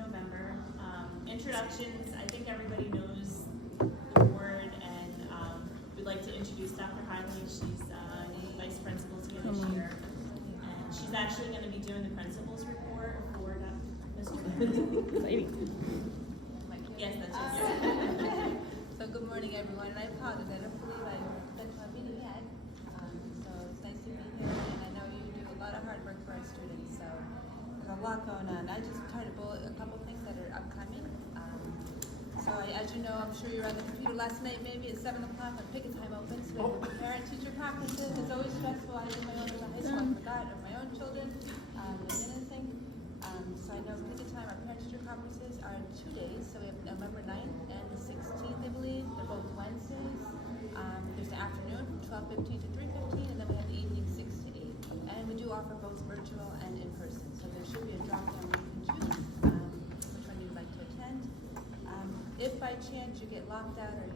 November. Introductions, I think everybody knows the board, and we'd like to introduce Dr. Hiley. She's new vice principal here this year. And she's actually going to be doing the principal's report for Mr. Yes, that's right. So good morning, everyone. And I apologize. I don't believe I've been to a meeting yet. So it's nice to be here. And I know you do a lot of hard work for our students. So there's a lot going on. I just tried to bullet a couple things that are upcoming. As you know, I'm sure you were on the computer last night, maybe at 7 o'clock when picket time opens. We have the parent-teacher conferences. It's always stressful. I did my own as a high school. I forgot of my own children. Anything. So I know picket time, our parent-teacher conferences are 2 days. So we have November 9th and the 16th, I believe. They're both Wednesdays. There's the afternoon from 12:15 to 3:15, and then we have the evening 6 to 8. And we do offer both virtual and in person. So there should be a drop-down where you can choose which one you'd like to attend. If by chance you get locked out or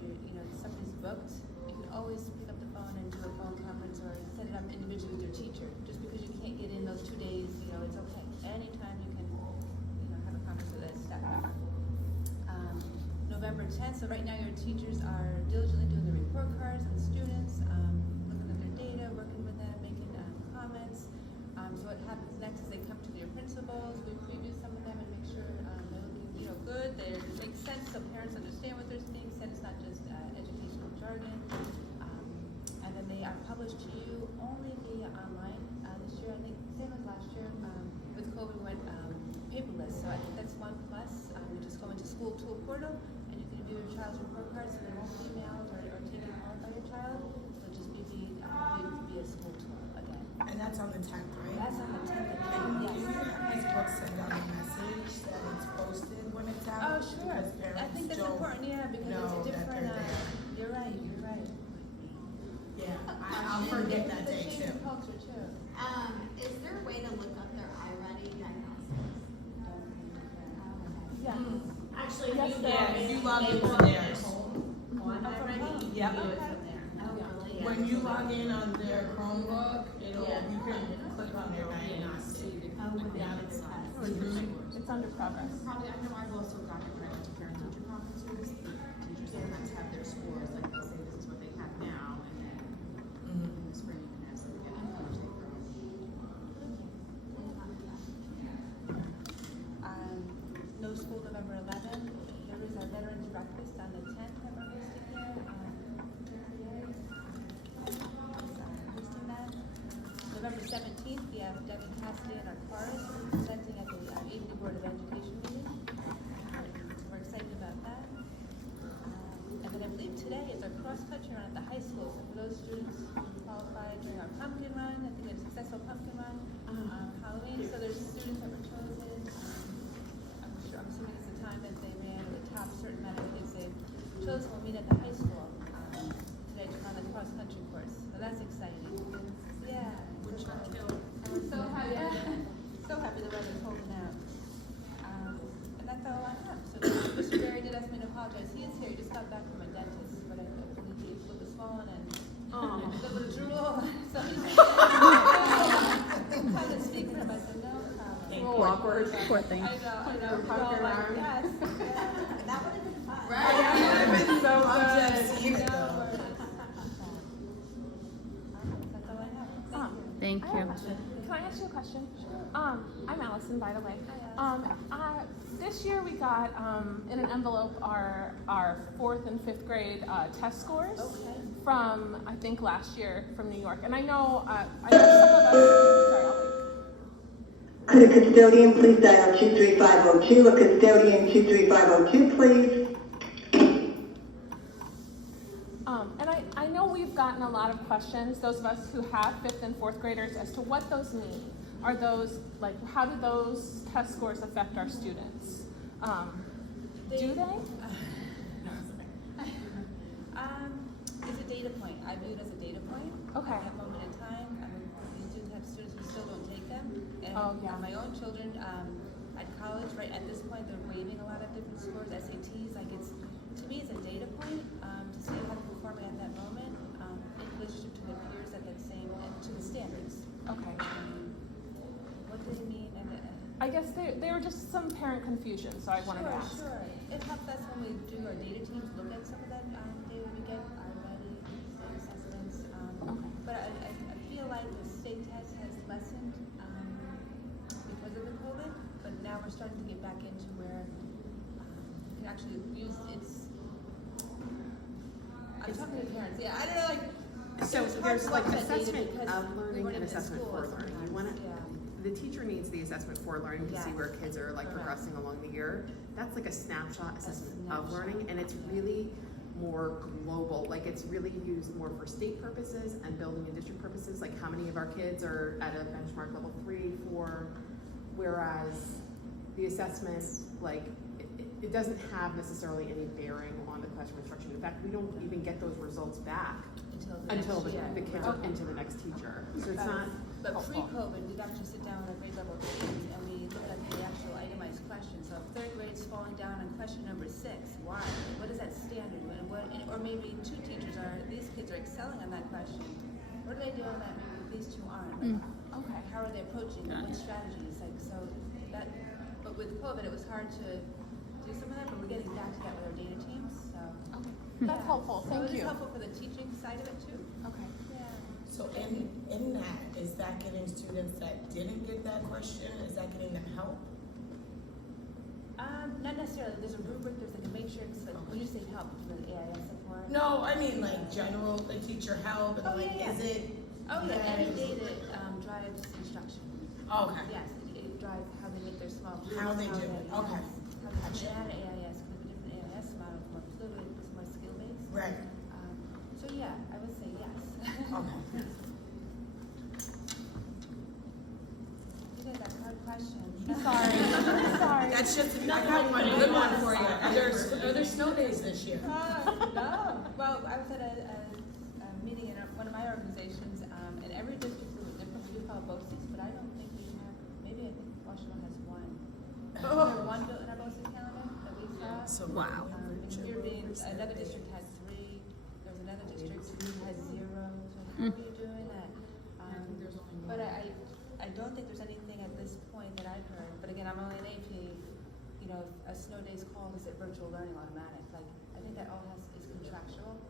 somebody's booked, you can always pick up the phone and do a phone conference or set it up individually with your teacher. Just because you can't get in those 2 days, it's okay. Anytime you can, have a conference with a staff member. November 10th. So right now your teachers are diligently doing the report cards on the students, looking at their data, working with them, making comments. So what happens next is they come to their principals. We preview some of them and make sure they're looking, good. They make sense so parents understand what they're being said. It's not just educational jargon. And then they are published to you only via online. This year, I think, same as last year, with COVID, we went paperless. So I think that's one plus. You just go into school tool portal and you can view your child's report cards, so they won't be emailed or taken home by your child. They'll just be via school tool again. And that's on the 10th, right? That's on the 10th. Can Yes. Ms. Brooks send out a message that it's posted when it's out? Oh, sure. Because parents I think that's don't important, because know it's a that different. they're there. You're right. Yeah, I'll forget that day It's a too. change in culture too. Is there a way to look up their iReady diagnosis? Yeah. Actually, Yes, if you log into theirs. on iReady, Yep. you do it from there. Yeah. When you log in on their Chromebook, you can click on their diagnostic. It's under progress. Probably, I know I've also gotten it when I went to parent-teacher conferences. Teachers sometimes have their scores, like they'll say this is what they have now, and then in the spring you can ask them again, how much they grow. No school November 11th. There is a veterans breakfast on the 10th that we're hosting here. Hosting that. November 17th, we have Devin Cassidy and our chorus presenting at the Evening Board of Education meeting. So we're excited about that. And then I believe today is our cross-country run at the high school. So for those students who qualified during our pumpkin run, I think we had a successful pumpkin run, Halloween. So there's students that were chosen. I'm assuming it's the time that they ran or the top certain amount of kids they've chosen will meet at the high school today to run the cross-country course. So that's exciting. Yeah. Which are And we're so happy. So happy the weather's holding out. And that's all I have. So Mr. Berry did ask me to apologize. He is here. He just got back from a dentist, but I believe he's a little bit swollen and a little drool. So he's trying to speak for him. I said, no problem. A little awkward. Poor thing. I know. We're all like, yes. That would have been fun. Right. Yeah, It's been so I've good. just seen it though. That's all I have. Thank I have a you. question. Can I ask you a question? I'm Allison, by the way. This year we got in an envelope our 4th and 5th grade test scores from, I think, last year from New York. And I know some of us, sorry, I'll wait. Could a custodian please dial 23502? A custodian 23502, please. And I know we've gotten a lot of questions, those of us who have 5th and 4th graders, as to what those mean. Are those, how do those test scores affect our students? Do they? It's a data point. I view it as a data point. Okay. At that moment in time, we do have students who still don't take them. And my own children at college, right at this point, they're waiving a lot of different scores, SATs. To me, it's a data point to see how they're performing at that moment in relationship to their peers at that same, to the standards. Okay. What did it mean? And I guess they were just some parent confusion, so I wanted to ask. Sure. It helps us when we do our data teams look at some of that data we get, already, state assessments. Okay. But I feel like the state test has lessened because of the COVID, but now we're starting to get back into where you can actually use I'm talking to parents, yeah, I don't know, like. So it's hard there's to like watch that data assessment because of we learning weren't and even in assessment school for learning. You sometimes, want to, yeah. the teacher needs the assessment for learning to see Yes. where kids are like Correct. progressing along the year. That's like a snapshot assessment of snapshot, learning, and it's yeah. really more global. Like it's really used more for state purposes and building and district purposes. Like how many of our kids are at a benchmark level 3, 4, whereas the assessment, like it doesn't have necessarily any bearing on the classroom instruction. In fact, we don't even get those results back until the kids are into the next teacher. So it's not. But helpful. pre-COVID, we'd actually sit down with our grade level teams and we look at the actual itemized questions. So if third grade's falling down on question number 6, why? What is that standard? Or maybe 2 teachers these kids are excelling on that question. What are they doing that maybe these 2 aren't? Okay. How are they approaching it? What strategies? Like, so that, but with COVID, it was hard to do some of that, but we're getting back to that with our data teams, so. Okay. That's helpful. Thank So you. it's helpful for the teaching side of it too. Okay. Yeah. So in that, is that getting students that didn't get that question, is that getting them help? Not necessarily. There's a rubric. There's like a matrix. Like when you say help, you mean AIS support. No, I mean like general, the teacher help, and is it? Oh yeah, yes. any data drives instruction. Okay. Yes, it drives how they make their small groups. How they do it, okay. How they Gotcha. add AIS, because the different AIS model is more fluid, it's more skill based. Right. So yeah, I would say yes. Okay. You guys have hard questions. Sorry. That's just, I got one good one for you. Are there snow days this year? No. Well, I was at a meeting in one of my organizations, and every district is a little different. We do call BOCES, but I don't think we have, maybe I think Washington has 1. We have 1 built in our BOCES calendar that we saw. So Wow. And here being, another district had 3, there was another district who had 0. So how are you doing that? there's only But I don't think there's anything at this point that I've heard. But again, I'm only an AP. You know, if a snow day's called, is it virtual learning automatic? Like, I think that all is contractual.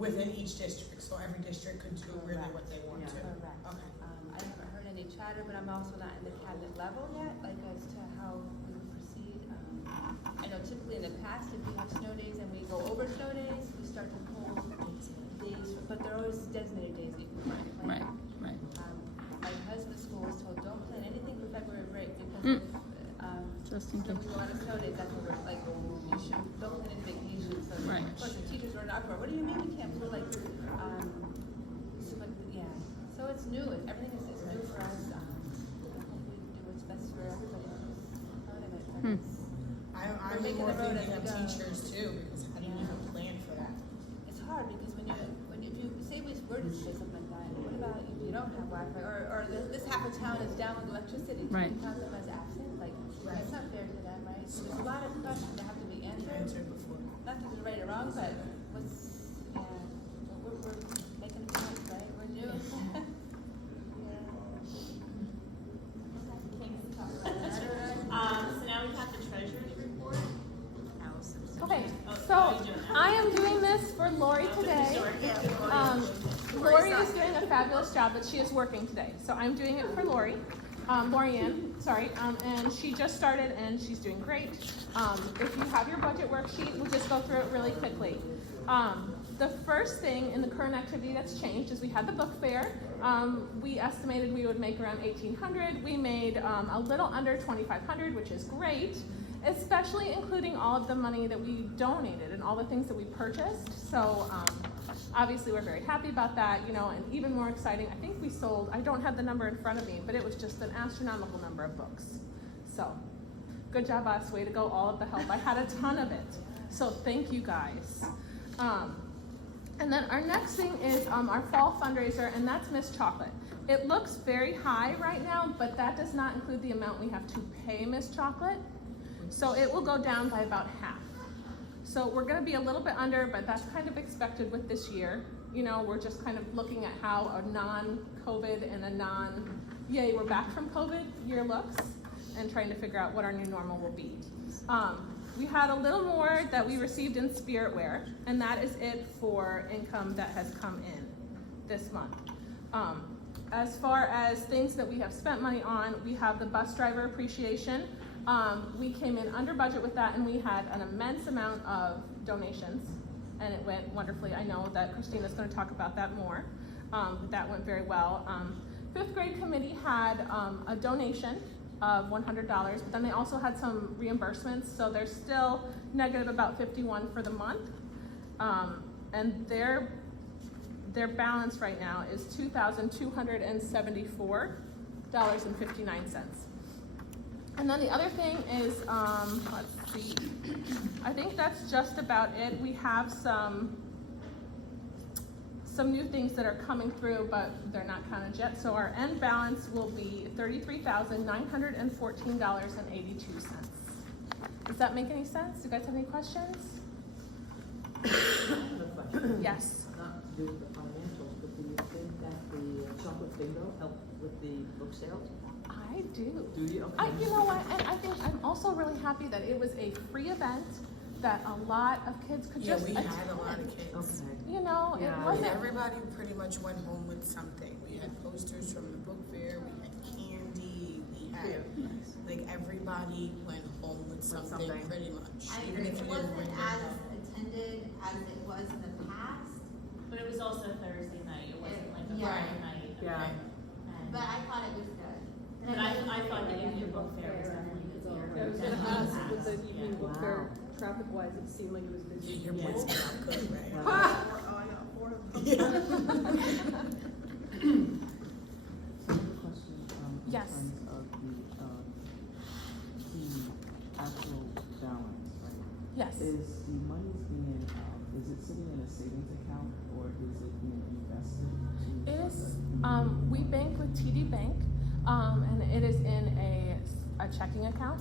Within each district, so every district could do really what they want to. Correct. Okay. I haven't heard any chatter, but I'm also not in the cabinet level yet, like as to how we would proceed. I know typically in the past, if we have snow days and we go over snow days, we start to pull days, but they're always designated days that you can plan. Right. My husband's school was told, don't plan anything for February break because Just in so case. we go on a snow day, that's what we're like, you should, don't plan any vacation. So Right. of course the teachers were not, what do you mean we can't? We're like, so but, yeah. So it's new, everything is new for us. I think we do what's best for everybody who's part of it. But I'm We're making more the road thinking of as we go. teachers too, because how do you even plan for that? it's hard because when if you say we were to say something like that, what about if you don't have Wi-Fi or this half of town is down with electricity? Do Right. you count them as absent? Like that's not fair to them, right? So there's a lot of questions that have to be answered. Answered before. Not that it's right or wrong, but we're making a point, right? We're new. So now we have the treasurer's report. Okay. Oh, So how are you doing that? I am doing this for Lori today. Lori is doing a fabulous job, but she is working today. So I'm doing it for Lori. Lorianne, sorry, and she just started and she's doing great. If you have your budget worksheet, we'll just go through it really quickly. The first thing in the current activity that's changed is we had the book fair. We estimated we would make around $1,800. We made a little under $2,500, which is great, especially including all of the money that we donated and all the things that we purchased. So obviously we're very happy about that, you know, and even more exciting, I think we sold, I don't have the number in front of me, but it was just an astronomical number of books. So good job us, way to go, all of the help. I had a ton of it, so thank you guys. And then our next thing is our fall fundraiser, and that's Miss Chocolate. It looks very high right now, but that does not include the amount we have to pay Miss Chocolate. So it will go down by about half. So we're gonna be a little bit under, but that's kind of expected with this year. You know, we're just kind of looking at how a non-COVID and a non-yay, we're back from COVID year looks. and trying to figure out what our new normal will be. We had a little more that we received in Spiritware, and that is it for income that has come in this month. As far as things that we have spent money on, we have the bus driver appreciation. We came in under budget with that, and we had an immense amount of donations, and it went wonderfully. I know that Christina's going to talk about that more. But that went very well. Fifth grade committee had a donation of $100, but then they also had some reimbursements, so they're still negative about 51 for the month. And their balance right now is $2,274.59. And then the other thing is, let's see, I think that's just about it. We have some new things that are coming through, but they're not counted yet. So our end balance will be $33,914.82. Does that make any sense? Do you guys have any questions? Yes. Not to do with the financials, but do you think that the chocolate bingo helped with the book sales? I do. Do you? Okay. You know what? And I think I'm also really happy that it was a free event that a lot of kids could just we attend. had a lot of kids. Okay. You know, Yeah. it And wasn't. everybody pretty much went home with something. We had posters from the book fair, we had candy, we had, like, everybody went home with something pretty much. I Even agree, if it you didn't wasn't bring as them. attended as it was in the past, But it was also Thursday night, it wasn't like a Yeah. Friday night. Yeah. And- but I thought it was good. But I thought the Indian book fair was definitely busier. I was gonna Definitely ask, with the past, evening yeah. book fair, traffic-wise, it seemed like it was Yeah, busy. your boys got out good, right? Some questions, Yes. in terms of the actual balance, right? Yes. Is the money being, is it sitting in a savings account or is it being invested? It is, we bank with TD Bank, and it is in a checking account.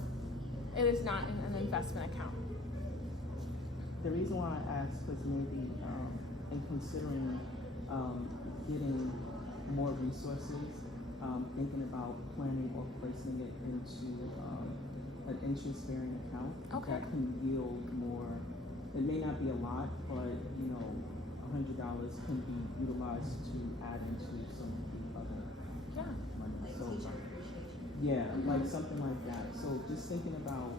It is not in an investment account. The reason why I ask is maybe in considering getting more resources, thinking about planning or placing it into an interest-bearing account Okay. that can yield more. It may not be a lot, but you know, $100 can be utilized to add into some of the other Yeah. money. Like So, teacher appreciation. yeah, like something like that. So just thinking about,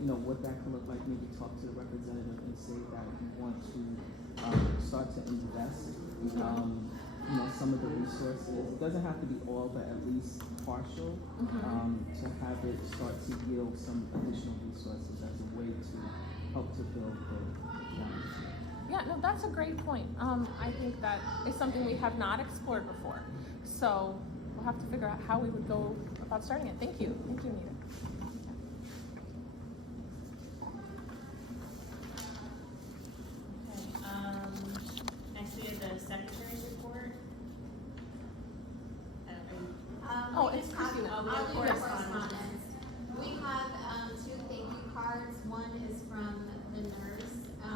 you know, what that could look like, maybe talk to the representative and say that you want to start to invest, you know, some of the resources. It doesn't have to be all, but at least partial, to have it start to yield some additional resources as a way to help to build the balance. Yeah, no, that's a great point. I think that is something we have not explored before. So we'll have to figure out how we would go about starting it. Thank you. Thank you, Anita. Okay, next we have the secretary's report. Oh, We it's just have- Christina. Oh, we have I'll do the correspondence. correspondence. We have, two thank you cards. One is from the nurse. I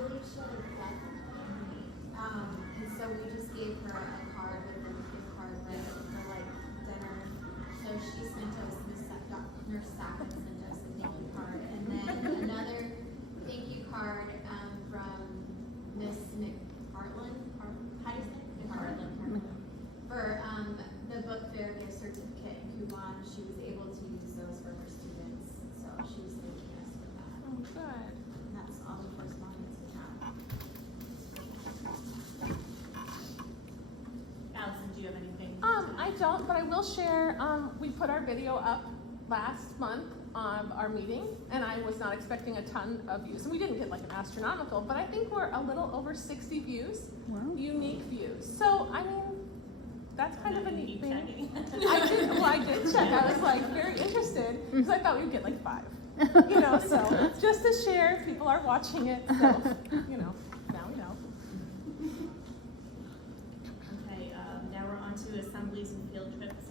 believe she had a death. And so we just gave her a card with a gift card for like dinner. So she sent us, Nurse Sackett sent us a thank you card. And then another thank you card, from Miss McPartland, how do you say it? McPartland. For, the book fair gift certificate in Kuban, she was able to use those for her students, so she was thanking us for that. Oh, good. And that's all the correspondence we have. Allison, do you have anything? I don't, but I will share, we put our video up last month on our meeting, and I was not expecting a ton of views. And we didn't get like an astronomical, but I think we're a little over 60 views, unique views. So, I mean, that's kind of a neat thing. I did check. I was like very interested because I thought we'd get like 5. You know, so just to share, people are watching it. So, you know, now we know. Okay, now we're on to assemblies and field trips.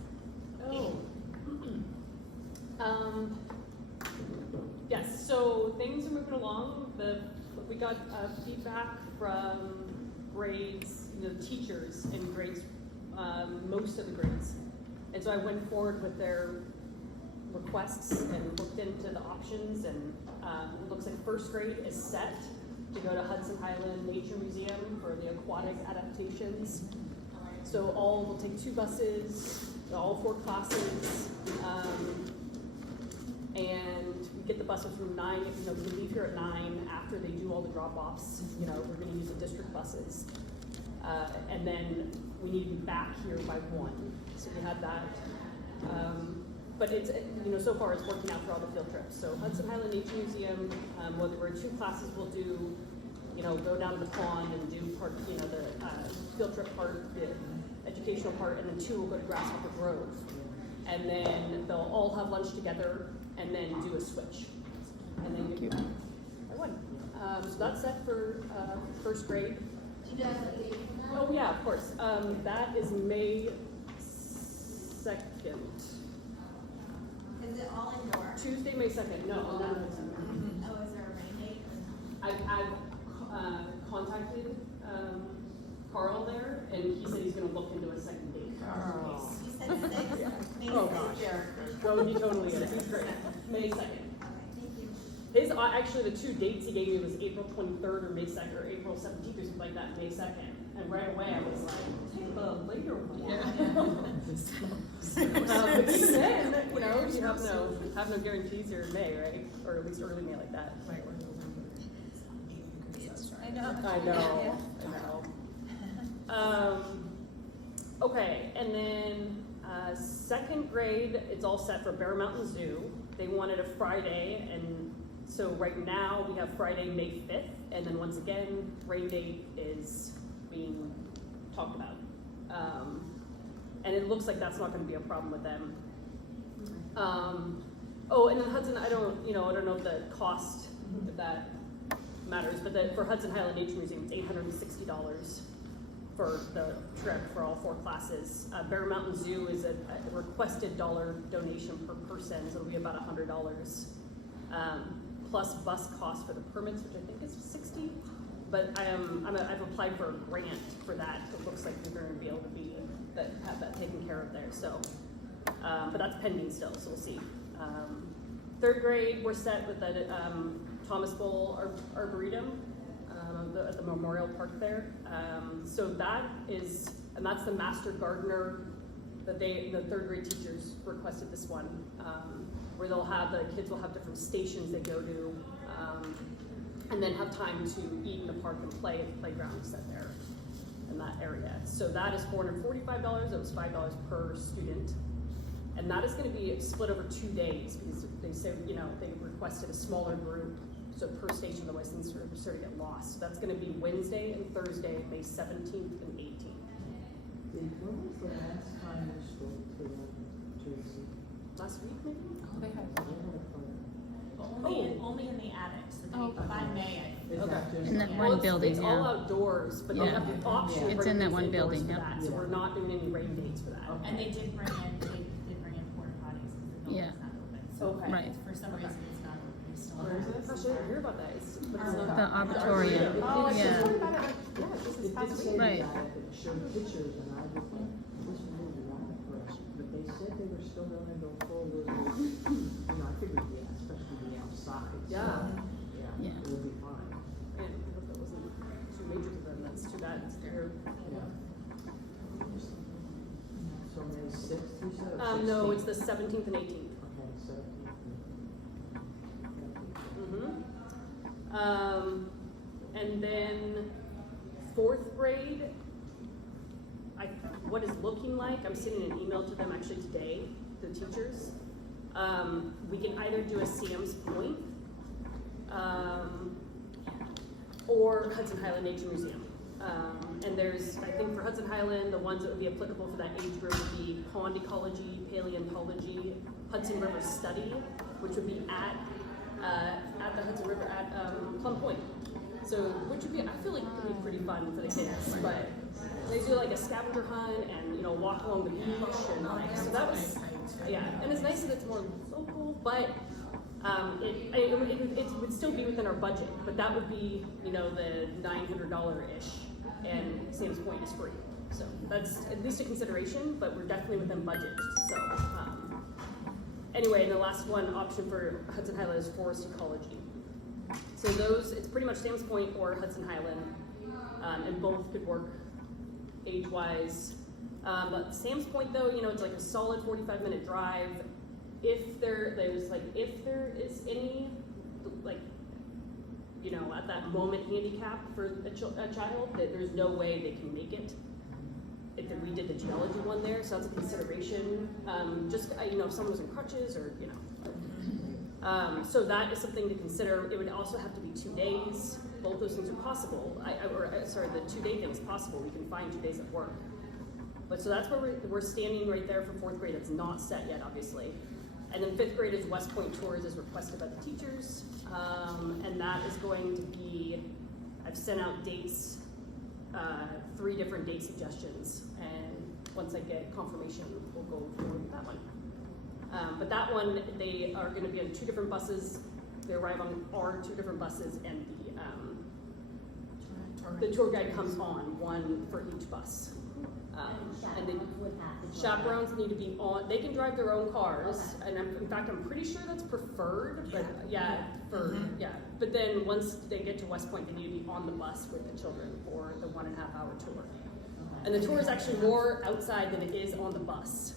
Oh. Yes, so things are moving along. We got feedback from grades, you know, teachers in grades, most of the grades. And so I went forward with their requests and looked into the options, and it looks like first grade is set to go to Hudson Highland Nature Museum for the aquatic adaptations. So we'll take 2 buses, all 4 classes, and we get the buses from 9, we leave here at 9 after they do all the drop-offs. We're gonna use the district buses. And then we need to be back here by 1, so we have that. But it's, so far it's working out for all the field trips. So Hudson Highland Nature Museum, we're 2 classes, we'll do, go down to the pond and do part, the field trip part, the educational part, and then 2 will go to Grasshopper Grove. And then they'll all have lunch together and then do a switch. And then get back by 1. So that's set for first grade. Do you know what date for that? Oh yeah, of course. That is May 2nd. Is it all indoor? Tuesday, May 2nd. No, Oh, is there a rain date? I've contacted Carl there, and he said he's going to look into a second date. You said 6? May Oh 6th. gosh, that would be totally it. He's great. May 2nd. Okay, thank you. His actually the 2 dates he gave me was April 23rd or May 2nd or April 17th or something like that. May 2nd, and right away I was like, take the later one. But even then, you have no guarantees here in May, right? Or at least early May like that. Right, or November. I know. I know. Okay, and then second grade, it's all set for Bear Mountain Zoo. They wanted a Friday, and so right now we have Friday, May 5th, and then once again, rain date is being talked about. And it looks like that's not gonna be a problem with them. Oh, and then Hudson, I don't know if the cost, if that matters, but for Hudson Highland Nature Museum, it's $860 for the trip for all 4 classes. Bear Mountain Zoo is a requested dollar donation per person, so it'll be about $100. Plus bus cost for the permits, which I think is $60. But I've applied for a grant for that. It looks like we're going to be able to have that taken care of there. So, but that's pending still, so we'll see. Third grade, we're set with the Thomas Bowl Arboretum at the Memorial Park there. So that's the Master Gardener that the third grade teachers requested this one, where the kids will have different stations they go to, and then have time to eat in the park and play at the playground set there in that area. So that is $445. It was $5 per student. And that is going to be split over 2 days because they said, they requested a smaller group, so per station, otherwise things sort of get lost. So that's going to be Wednesday and Thursday, May 17th and 18th. When was the last time you spoke to Tracy? Last week, maybe? They have. Only in the attic, so by May. In that one building, It's all outdoors, but they have the option. It's in that one building, for yeah. that, so we're not doing any rain dates for that. And they did bring in porta potties because the Yeah. building's not open. So Okay. Right. for some reason it's not open. We still Where is have this? I should hear about that. But it's not. The auditorium. Oh, I Yeah. just heard about it. This is It did past say week. Right. that it showed pictures, and I was like, this moved a lot for us, but they said they were still gonna go forward with, I figured, yeah, especially the outside. so, Yeah. Yeah, Yeah. it would be fine. And if that wasn't too major to them, that's too bad. It's Yeah. So May 6th, you said? or No, 16th? it's the 17th and 18th. Okay, 17th. And then 4th grade, what it's looking like, I'm sending an email to them actually today, the teachers. We can either do a Sam's Point, or Hudson Highland Nature Museum. And there's, I think for Hudson Highland, the ones that would be applicable for that age group would be pond ecology, paleontology, Hudson River study, which would be at the Hudson River at Plum Point. So, which would be, I feel like could be pretty fun for the kids, but they do like a scavenger hunt and, walk along the beach and like, so that was, yeah, and it's nice that it's more local, but it would still be within our budget, but that would be, the $900-ish, and Sam's Point is free. So that's at least a consideration, but we're definitely within budget, so, anyway, and the last one option for Hudson Highland is forest ecology. So those, it's pretty much Sam's Point or Hudson Highland, and both could work age-wise. But Sam's Point though, you know, it's like a solid 45-minute drive. If there is any, like, you know, at that moment handicap for a child, that there's no way they can make it. If we did the geology one there, so that's a consideration. You know, if someone was in crutches or, you know. So that is something to consider. It would also have to be 2 days. Both those things are possible. The 2-day thing is possible. We can find 2 days at work. But so that's where we're standing right there for 4th grade. That's not set yet, obviously. And then 5th grade is West Point tours as requested by the teachers. And that is going to be, I've sent out dates, 3 different date suggestions. And once I get confirmation, we'll go forward with that one. But that one, they are going to be on 2 different buses. They arrive on our 2 different buses, and the tour guide comes on, one for each bus. And the chaperones need to be on. They can drive their own cars, and in fact, I'm pretty sure that's preferred. But But then once they get to West Point, they need to be on the bus with the children for the 1.5-hour tour. And the tour is actually more outside than it is on the bus.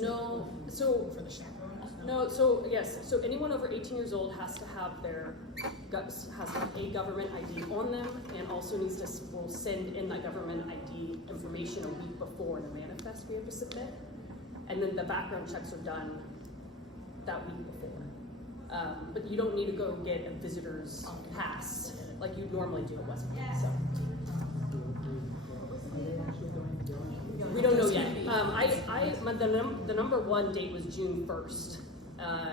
No, so For the chaperones? no, so yes, so anyone over 18 years old has to have a government ID on them, and also will send in that government ID information a week before the manifest we have to submit, and then the background checks are done that week before. But you don't need to go get a visitor's pass like you normally do at West Point. So. We don't know yet. The number 1 date was June 1st,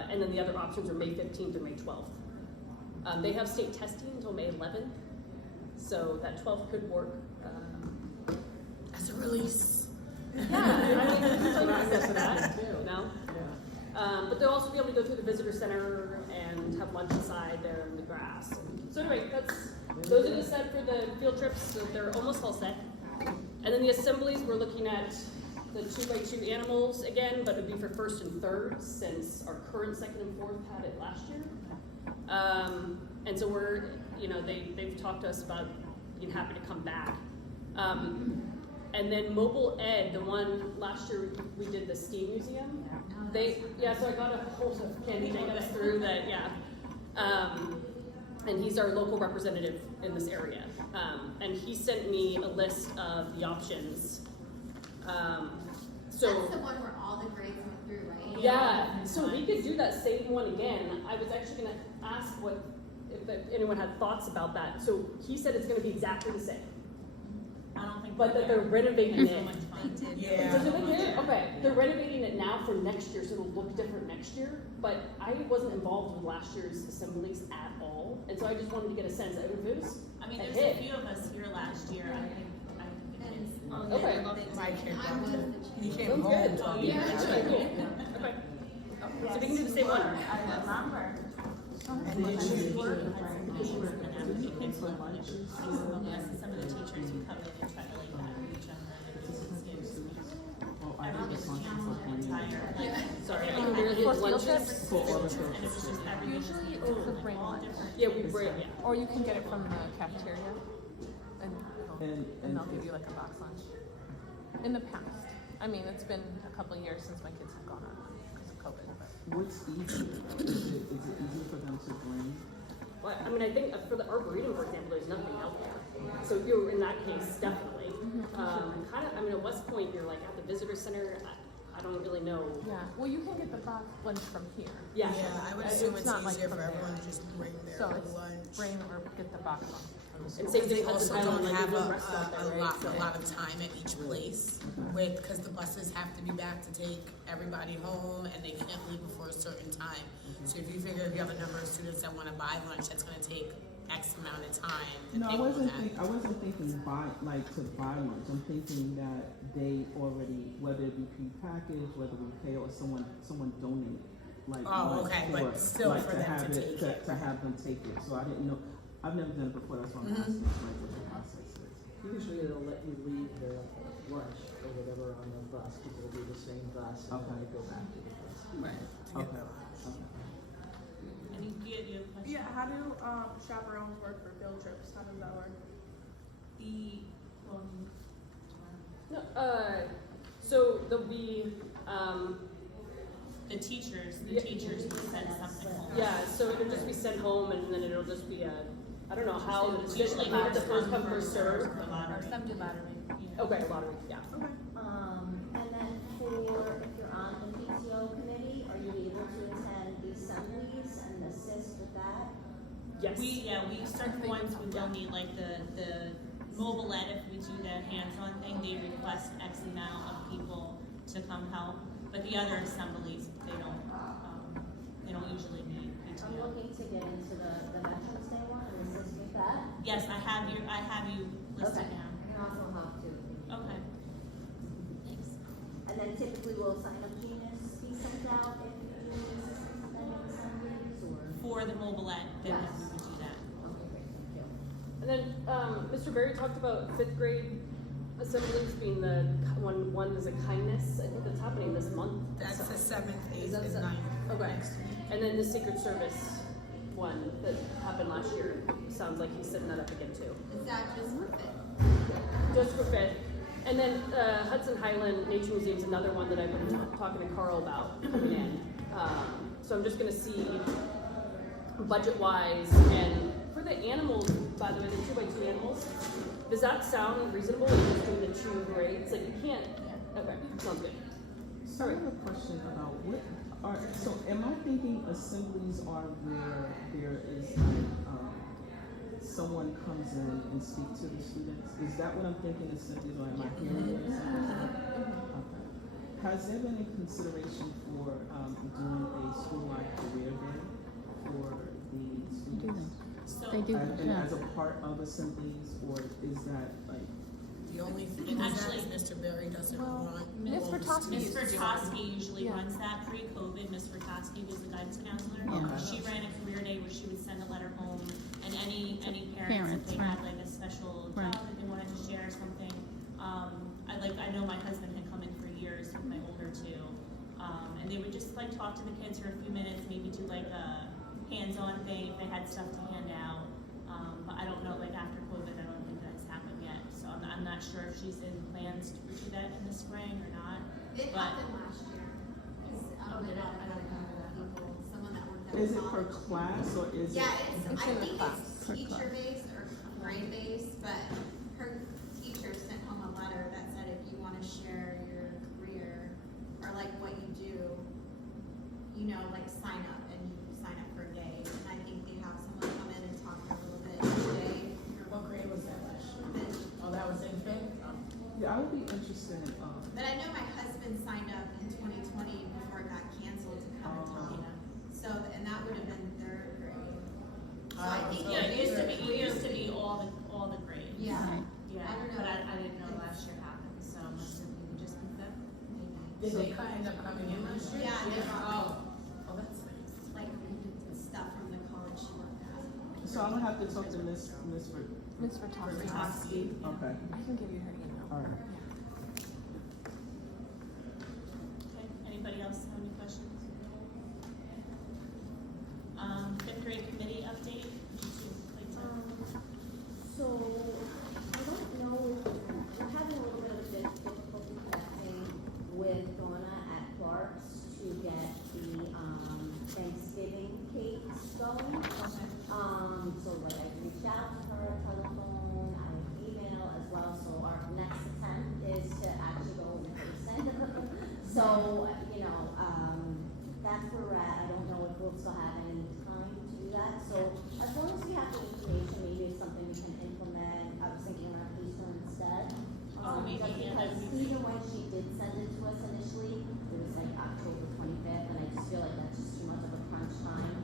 and then the other options are May 15th or May 12th. They have state testing until May 11th, so that 12th could work. As a release. Yeah, I think there's like access to that, you know. But they'll also be able to go through the visitor center and have lunch inside there in the grass. So anyway, those are the set for the field trips. So they're almost all set. And then the assemblies, we're looking at the 2x2 animals again, but it'd be for 1st and 3rd since our current 2nd and 4th had it last year. And so we're, you know, they've talked to us about being happy to come back. And then Mobile Ed, the one last year we did the STEAM Museum. So I got a whole of Candy take us through that, and he's our local representative in this area. And he sent me a list of the options. That's the one where all the grades went through, right? Yeah, so we could do that same one again. I was actually going to ask if anyone had thoughts about that. So he said it's going to be exactly the same. I don't think. But that they're renovating it. Yeah. So okay, they're renovating it now for next year, so it'll look different next year. But I wasn't involved with last year's assemblies at all, and so I just wanted to get a sense. If it was There's a few of us here last year. I think it is. Okay. My kid I was the chair. He came Sounds home. good. So Yeah, okay, cool. Okay. So we can do the same one. I remember. And did you Some of the teachers who come in and try to like outreach on Oh, I have a function for community. Sorry, I can barely For get field lunches. trips, For all the and it's just everything. usually it's a bring lunch, Yeah, we bring. Yeah. or you can get it from the cafeteria, and they'll give you like a box lunch. In the past, I mean, it's been a couple of years since my kids have gone on because of COVID. But. What's easy? Is it easy for them to bring? Well, I mean, I think for the Arboretum, for example, there's nothing out there. So if you're in that case, definitely. At West Point, you're like at the visitor center. I don't really know. Yeah, well, you can get the box lunch from here. Yeah. I would assume It's it's not like easier from for everyone there. to just bring their So it's lunch. bring or get the box lunch. And same They thing also Hudson Island, don't like have there's no restaurant there, right? a lot of time at each place because the buses have to be back to take everybody home and they can't leave before a certain time. So if you figure if you have a number of students that want to buy lunch, that's going to take X amount of time. No, I wasn't thinking to buy lunch. I'm thinking that they already, whether it be prepackaged, whether we pay or someone donate. But still like for to them have to it, take it. to have them take it. So I didn't know. I've never done it before. That's why I'm asking like what the process is. Usually they'll let you leave their lunch or whatever on the bus, people will leave the same bus and then they go back to the bus. Right. Okay. Okay. And you have a question? Yeah, how do chaperones work for field trips? How does that work? No, so there'll be, The teachers Yeah. will send something home. yeah, so it'll just be sent home and then it'll just be I don't know how, it's just Usually the first come, first serve. the Or lottery. some do lottery. Okay, lottery, yeah. And then for, if you're on the PTO committee, are you able to attend the assemblies and assist with that? Yes. We certain ones we will need, like the mobile ed, if we do the hands-on thing, they request X amount of people to come help. But the other assemblies, they don't usually need I'm PTO. looking to get into the Veterans Day one and assist with that. Yes, I have you listed Okay. down. I can also help too. Okay. Thanks. And then typically we'll sign up Genius, be sent out if you need assistance assemblies or? For the mobile ed, then Yes. we would do that. Okay, great, thank you. And then, Mr. Berry talked about fifth grade assemblies being the one is a kindness. I think that's happening this month. That's the 7th, 8th, that and the- 9th. Okay. Next week. And then the Secret Service one that happened last year. Sounds like he's setting that up again too. Is that just for fit? Just for fifth. And then Hudson Highland Nature Museum is another one that I've been talking to Carl about coming in. So I'm just gonna see budget-wise, and for the animals, by the way, the 2x2 animals, does that sound reasonable, like just doing the 2 grades? Like you can't, okay, sounds good. So I have a question about so am I thinking assemblies are where there is someone comes in and speak to the students? Is that what I'm thinking assemblies, or am I hearing it assemblies? Okay. Has there been a consideration for doing a school-wide career day for the students? So They do, And yeah. as a part of assemblies, or is that like? The only thing Actually- is Mr. Berry doesn't Well, want. Ms. all the Vertosky Ms. students. Vertosky usually Yeah. runs that. Pre-COVID, Ms. Vertosky was the guidance counselor. Yeah. She ran a career day where she would send a letter home, and any parents, if Parents, they right. had like a special Right. job that they wanted to share or something. I know my husband had come in for years with my older two, and they would just like talk to the kids for a few minutes, maybe do like a hands-on thing if they had stuff to hand out. But I don't know, like after COVID, I don't think that's happened yet. So I'm not sure if she's in plans to do that in the spring or not. It But- happened last year. 'Cause, Oh, did it? I don't know people, someone that worked at Is it per college. class or is Yeah, it? it's, It's I in the think class. it's Per teacher class. based or grade based, but her teacher sent home a letter that said if you wanna share your career or like what you do, like sign up and you sign up for a day. And I think they have someone come in and talk for a little bit each day. What grade was that last year? But Oh, that was in fifth? Yeah, I would be interested in, I know my husband signed up in 2020 before it got canceled to come and talk. So, and that would have been third grade. So I think Yeah, it used to be, career- all the grades. Yeah. Right. Yeah, I don't know. but I didn't know last year happened, so it must have maybe just been fifth, maybe. Did they end up coming in last year? Yeah, they brought Oh, that's nice. like stuff from the college she worked at. so I'm gonna have to talk to Miss Ms. Vertosky. Vertosky. Okay, I can give you her email. all right. Okay, anybody else have any questions? Fifth grade committee update? So, I don't know, we're having a little bit of difficulty connecting with Donna at Clark's to get the, Thanksgiving cakes going. So like I reached out to her, telephone, I email as well, so our next attempt is to actually go in person. So, that's where we're at, I don't know if we'll still have any time to do that, so as long as we have the information, maybe it's something we can implement. I was thinking around Easter instead. Maybe, Just yeah, because that'd be even when she did send it to us initially, it was like October 25th, and I just feel like that's just too much of a crunch time,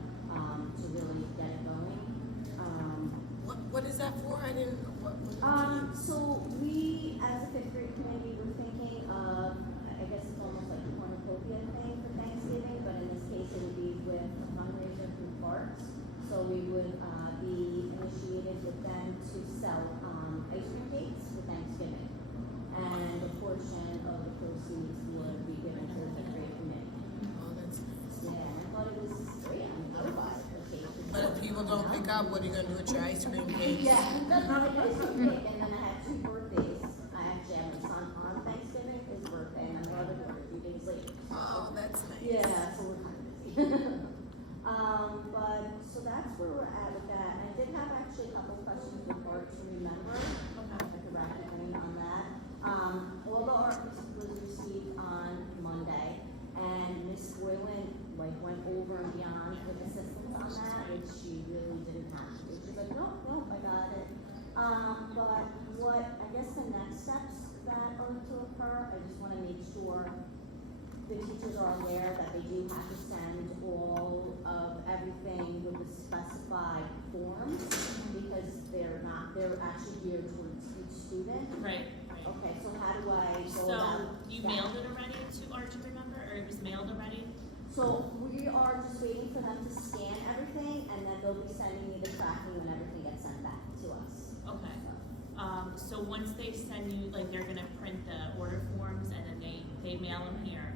to really get it going. What is that for? I didn't, what? So we, as a fifth grade committee, we're thinking of, I guess it's almost like a cornucopia thing for Thanksgiving, but in this case, it would be with a fundraiser through Parks. So we would, be initiated with them to sell, ice cream cakes for Thanksgiving. And a portion of the proceeds wake up, what are you gonna do with your ice cream cake? Yeah, that's not a ice cream cake, and then I had 2 birthdays. I actually have my son on Thanksgiving, his birthday, and my other daughter a few days later. Oh, that's nice. Yeah, so we're kind of busy. But, so that's where we're at with that. I did have actually a couple questions with art to remember. If I could wrap your brain on that. All the art was received on Monday, and Miss Boylan went over and beyond with assistance on that, which she really didn't have to do. She's like, nope, I got it. But what, I guess the next steps that are to occur, I just wanna make sure the teachers are aware that they do have to send all of everything with the specified forms, because they're actually geared towards each student. Right. Okay, so how do I go So about you that? mailed it already to Art to Remember, or it was mailed already? So we are just waiting for them to scan everything, and then they'll be sending me the tracking when everything gets sent back to us. Okay. So once they send you, like, they're gonna print the order forms and then they mail them here.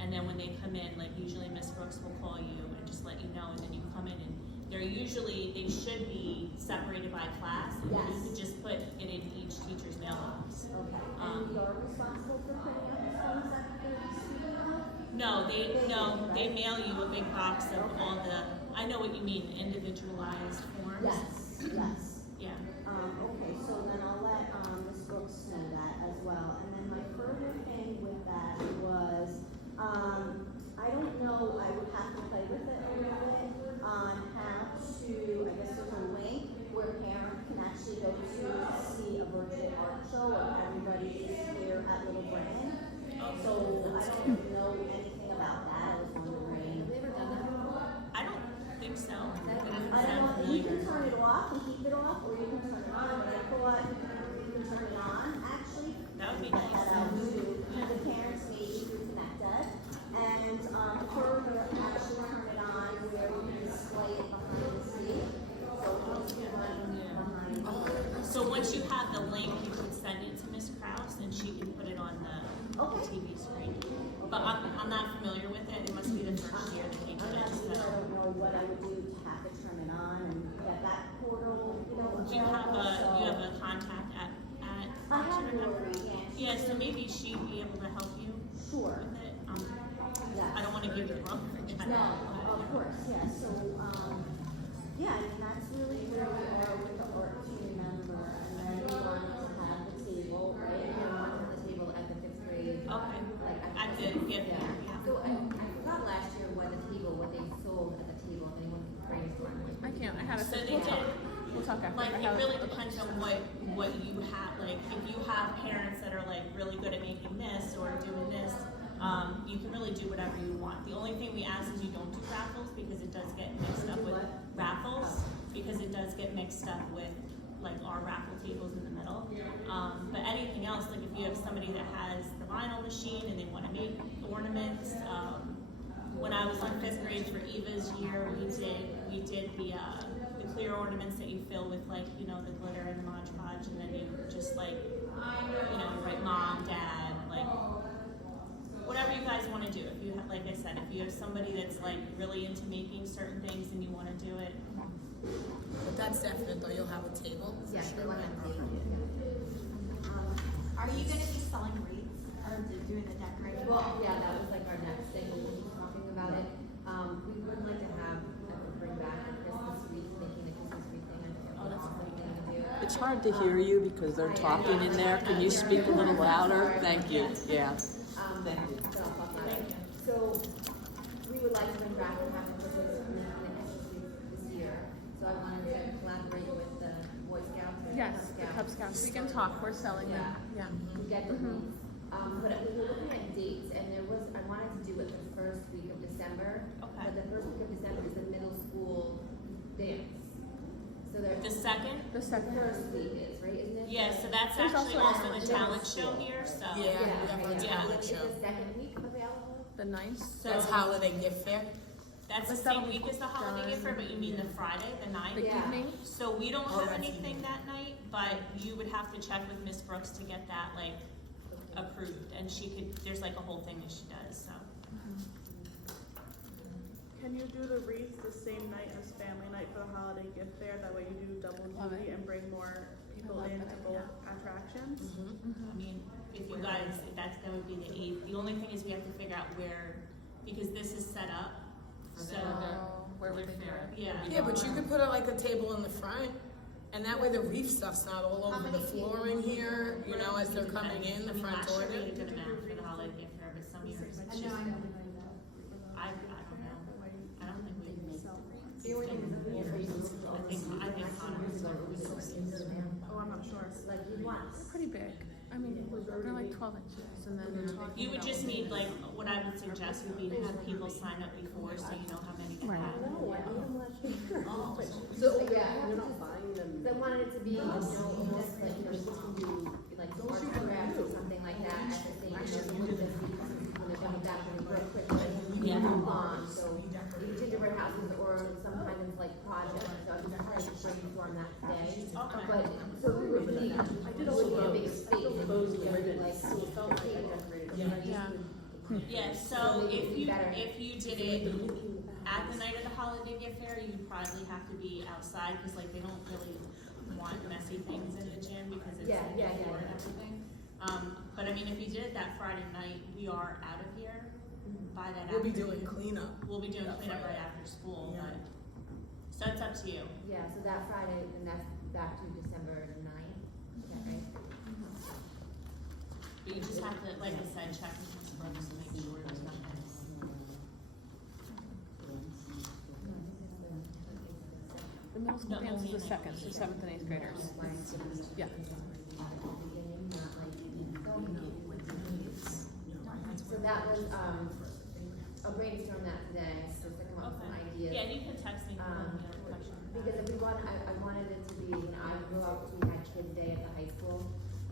And then when they come in, like, usually Miss Brooks will call you and just let you know, and then you come in and they should be separated by class. And then you Yes. could just put it in each teacher's mailbox. Okay, and we are responsible for printing out the forms that they're speaking of? No, they right? mail you a big box of all the, I know what you mean, individualized forms. Yes. Yeah. Okay, so then I'll let, Ms. Brooks know that as well. And then my further thing with that was, I don't know, I would have to play with it a little bit on how to, I guess there's a link where parents can actually go to see a virtual art show of everybody is here at Little Britain. So I don't know anything about that, I was wondering. Have you ever done that before? I don't think so. I don't know, you can turn it off and keep it off, or you can turn it on, but I thought you can turn it on, actually. That would be That nice. out to the parents may be connected, and, further actually turn it on where you can display it behind the scene. So once you run behind. So once you have the link, you can send it to Miss Kraus and she can put it on the TV screen. But I'm not familiar with it. It must be the first year that they do it. I don't know what I would do to have to turn it on and get that portal, Do you have a contact at I have Remember? Lori, Yeah, so maybe she'd be able to help you Sure. with it. Yes. I don't want to give you the wrong information. No, of course, yeah, so, yeah, I mean, that's really where we are with the art to remember, and then we want to have the table, right? We want the table at the 5th grade. Okay. Like, At the gift fair, yeah. So I forgot last year what they sold at the table, if anyone can brainstorm. I can't, I had a, So they we'll talk after. Like, I it have- really depends on what you have, like, if you have parents that are like really good at making this or doing this, you can really do whatever you want. The only thing we ask is you don't do raffles, because it does get mixed up with raffles, because it does get mixed up with like our raffle tables in the middle. But anything else, like if you have somebody that has the vinyl machine and they wanna make ornaments, when I was on 5th grade for Eva's year, we did the clear ornaments that you fill with, like, the glitter and the Mod Podge, and then you just like, write mom, dad, like, whatever you guys want to do. If you have, like I said, if you have somebody that's like really into making certain things and you want to do it. But that's definite though, you'll have a table. for Yes, we sure. want to have a table. Are you gonna be selling wreaths or doing the decorating? Well, yeah, that was like our next thing when we were talking about it. We would like to have, bring back a Christmas wreath, making the Christmas wreath thing. I think it's an awesome thing to do. It's hard to hear you because they're talking in there. Can you speak a little louder? Thank you. Yeah. Thank you. So we would like to bring back and have a Christmas this year. So I wanted to collaborate with the Boy Scouts and Yes, Cub the Cub Scouts. Scouts, we can talk, we're selling them, yeah. To get the wreaths. But we were looking at dates, and I wanted to do it the first week of December. Okay. But the first week of December is the middle school dance. So The there's second? The second, first week is, right, isn't it? Yeah, so that's There's actually also also the talent show here, so. Yeah, we have our okay, talent Is show. the second week available? the 9th, So That's holiday gift fair. that's the But same that'll be week as the holiday gift fair, but you mean the Friday, the 9th? the Yeah. evening, So we don't Oh, have that's anything evening. that night, but you would have to check with Miss Brooks to get that like approved, and there's like a whole thing that she does, so. can you do the wreath the same night as family night for the holiday gift fair? That way you do double duty and bring more people into both attractions. I mean, if you guys, if that would be the 8th. The only thing is we have to figure out where, because this is set up, so. Where would they do it? Yeah. Yeah, but you could put like a table in the front, and that way the reef stuff's not all over the flooring here, you know, as they're coming in the front door. I'm not sure we did math for the holiday gift fair, but some years it's just. I don't know. I don't think we. I think Connor was. Oh, I'm not sure. They're pretty big. I mean, they're like 12 inches, and then You would just need, like, what I would suggest would be to have people sign up before, so you know how many to have. So, yeah, you're not buying them. They wanted it to be, just like, kids can do, like, art crafts or something like that at the same time, with the seats, when they're coming back, and real quickly. So, either gingerbread houses or some kind of, like, project, so I was trying to brainstorm that today. But, so we would need, I did a big space, and like, Yeah, so if you did it at the night of the holiday gift fair, you'd probably have to be outside, cause like they don't really want messy things in the gym because it's floor and everything. But I mean, if you did it that Friday night, we are out of here by that We'll be afternoon. doing cleanup. We'll be doing cleanup right after school, but, so it's up to you. Yeah, so that Friday, and that's back to December 9th, is that right? But you just have to, like I said, check with Ms. Brooks to make sure there's nothing. the middle school dance is the second, so 7th and 8th graders. Yeah. So that was, a brainstorm that today, so to come up with some ideas. Yeah, you can text me if you have any questions. Because if we want, I wanted it to be, when I grew up, we had Kids Day at the high school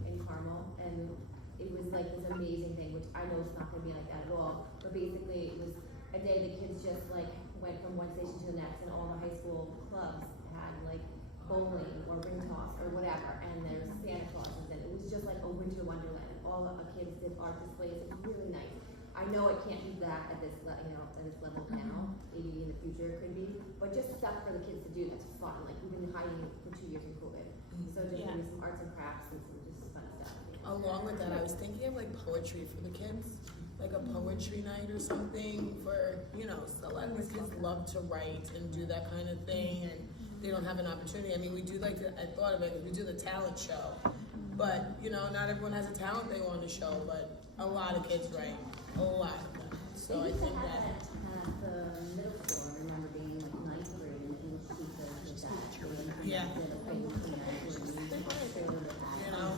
in Carmel, and it was like this amazing thing, which I know it's not gonna be like that at all, but basically it was a day the kids just like went from one station to the next, and all the high school clubs had like bowling or ring toss or whatever, and there's Santa Clauses, and it was just like a winter wonderland, and all of the kids did art displays. It was really nice. I know it can't be that at this, at this level now, maybe in the future it could be, but just stuff for the kids to do that's fun, like we've been hiding it for 2 years in COVID, so just maybe some arts and crafts and some just fun stuff. Along with that, I was thinking of like poetry for the kids, like a poetry night or something for, you know, a lot of the kids love to write and do that kind of thing, and they don't have an opportunity. I mean, we do like I thought of it, we do the talent show, but you know, not everyone has a talent they want to show, but a lot of kids write, a lot of them. So I think that. At the middle school, I remember being like 9th grade and English teachers with that. Yeah. You know,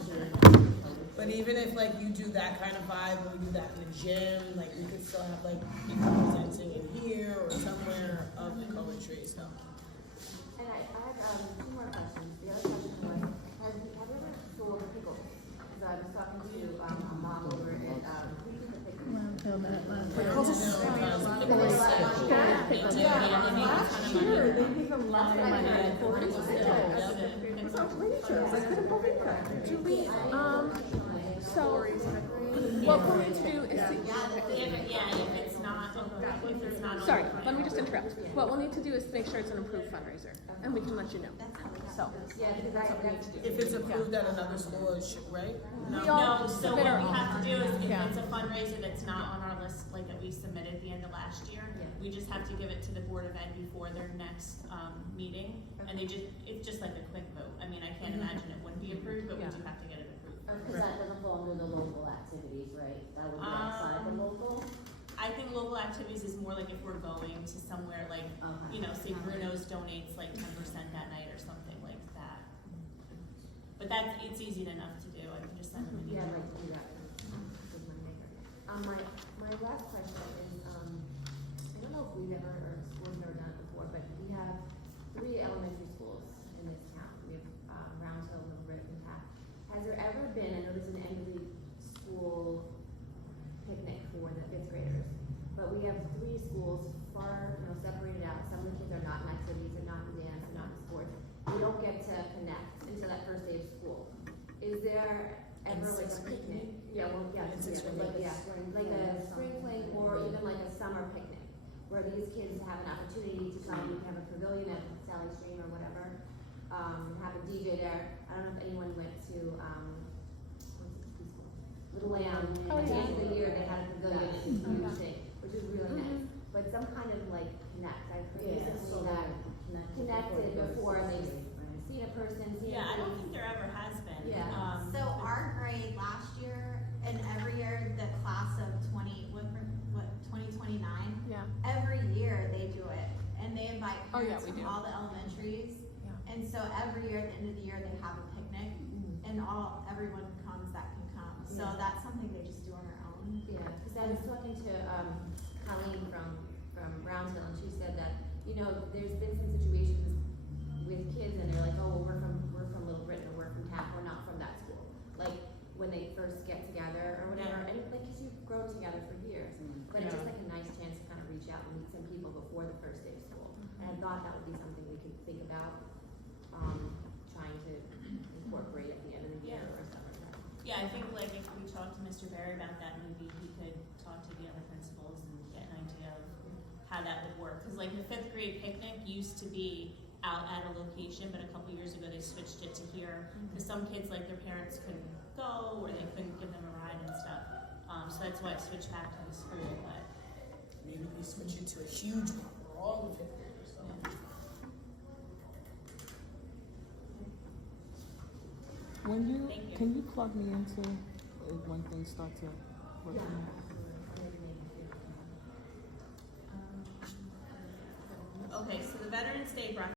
but even if like you do that kind of vibe, and we do that in the gym, like we could still have like people presenting in here or somewhere of the poetry. So. And I have 2 more questions. The other question was, have you ever sold pickles? Because I was talking to a mom over at Last year, they gave them lots of money. It's outrageous. I couldn't believe that. Do we, so, what we'll need to do is see. If it's not. Sorry, let me just interrupt. What we'll need to do is make sure it's an approved fundraiser, and we can let you know. So, If it's approved at another school, it should, right? No, so what we have to do is if it's a fundraiser that's not on our list, like that we submitted at the end of last year, we just have to give it to the Board of Ed before their next meeting, and it's just like a quick vote. I mean, I can't imagine it wouldn't be approved, but we do have to get it approved. Because that doesn't fall under the local activities, right? That would be outside the local? I think local activities is more like if we're going to somewhere like, you know, say Bruno's donates like 10% that night or something like that. But it's easy enough to do. I can just send them an email. Yeah, I'd like to do that. My last question is, I don't know if we've ever, or school's never done it before, but we have 3 elementary schools in this town. We have Round Hill, Little Brick, and Pat. Has there ever been, I know there's an end of the school picnic for the 5th graders, but we have 3 schools far, separated out. Some of the kids are not in activities, they're not in dance, they're not in sports. We don't get to connect until that first day of school. Is there ever like a picnic? Yeah, well, yeah, like a spring fling or even like a summer picnic, for these kids to have an opportunity to come, you can have a pavilion at Sally Stream or whatever, have a DJ there. I don't know if anyone went to, what's it, preschool? Little Lamb, and Oh, at the yeah. end of the year, they had a pavilion, it's a huge thing, which is really nice. But some kind of like connect, I've heard recently that connected before, and they've seen a person, seen a Yeah, I don't face. think there ever has been. Yeah. So our grade last year, and every year, the class of 2029, Yeah. every year they do it, and they invite Oh, yeah, parents we from do. all the elementaries. Yeah. And so every year, at the end of the year, they have a picnic, and everyone comes that can come. So Yeah. that's something they just do on their own. Yeah, because I was talking to Colleen from Brownsville, and she said that, you know, there's been some situations with kids, and they're like, oh, well, we're from Little Britain, or we're from TAP, we're not from that school. Like, when they first get together or whatever, and like, because you've grown together for years. But it's just like a nice chance to kind of reach out and meet some people before the first day of school. And I thought that would be something we could think about, trying to incorporate at the end of the year or summertime. Yeah, I think like if we talk to Mr. Berry about that, maybe he could talk to the other principals and get an idea of how that would work. Cause like the 5th grade picnic used to be out at a location, but a couple years ago they switched it to here. Cause some kids, like their parents couldn't go or they couldn't give them a ride and stuff. So that's why it switched back to the school, but. Maybe we switch it to a huge one for all the 5th graders. So. When you, Thank you. can you plug me into when things start to work? Okay, so the Veterans Day breakfast